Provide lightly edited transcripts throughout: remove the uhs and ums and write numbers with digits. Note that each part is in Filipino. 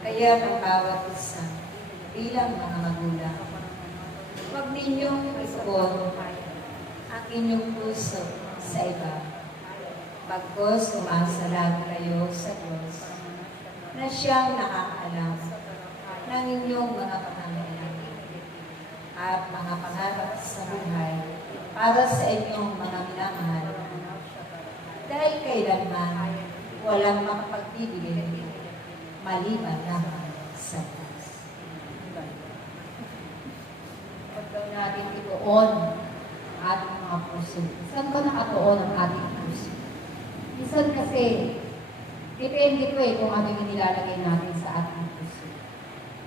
Kaya ng bawat isa bilang mga magulang, huwag ninyong isuon ang inyong puso sa iba. Bagkus umasa lang kayo sa Diyos na siyang nakakaalam ng inyong mga pangangailangan at mga pangarap sa buhay para sa inyong mga minamahal. Dahil kailanman walang makapagbibigay maliban lamang sa Diyos. Huwag daw natin ituon ang ating mga puso. Saan ba nakatuon ang ating puso? Minsan kasi, depende po kung ano yung nilalagay natin sa ating puso.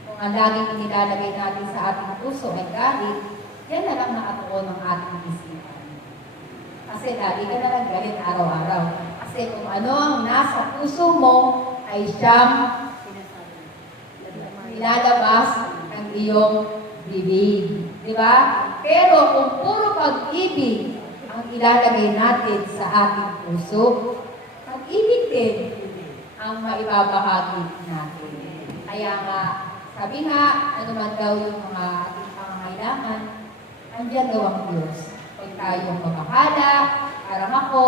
Kung ang laging nilalagay natin sa ating puso ay galit, yan na lang nakatuon ang ating isipan. Kasi lagi ka na lang galit araw-araw. Kasi kung ano ang nasa puso mo, ay siyang nilalabas ng iyong bibig. Di ba? Pero kung puro pag-ibig ang ilalagay natin sa ating puso, pag-ibig din ang maibabahagi natin. Kaya nga, sabi nga, ano man daw yung mga ating pangangailangan, andyan daw ang Diyos. Huwag tayong mabahala, parang ako,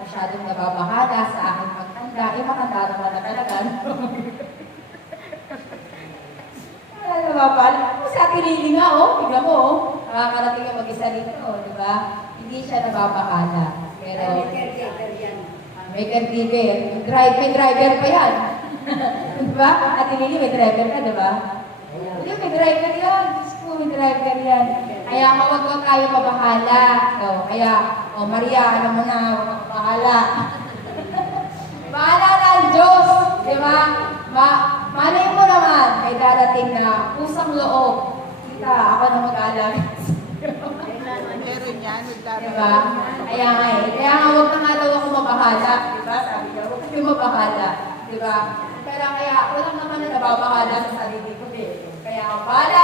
masyadong nababahala sa aking pagtanda, makanda naman na talaga. Nababahala. Kung sa ating lili nga, tignan mo, nakakarating ka mag-isa dito, di ba? Hindi siya nababahala. Pero, may caregiver. May driver pa yan. Di ba? Ating lili, may driver ka, di ba? Hindi, may driver yan. Diyos ko, may driver yan. Kaya huwag ko tayo mabahala. So, kaya, Maria, alam mo na, huwag kang mabahala. Bahala na ang Diyos. Di ba? Malay mo naman, may darating na pusang loob. Kita, ako na mag-aalam. Meron yan, Diba? Kaya nga Kaya nga huwag na nga daw ako mabahala. Diba? Sabi niya, huwag kayo mabahala. Diba? Kaya ako lang naman na nababahala sa sarili ko. Kaya bahala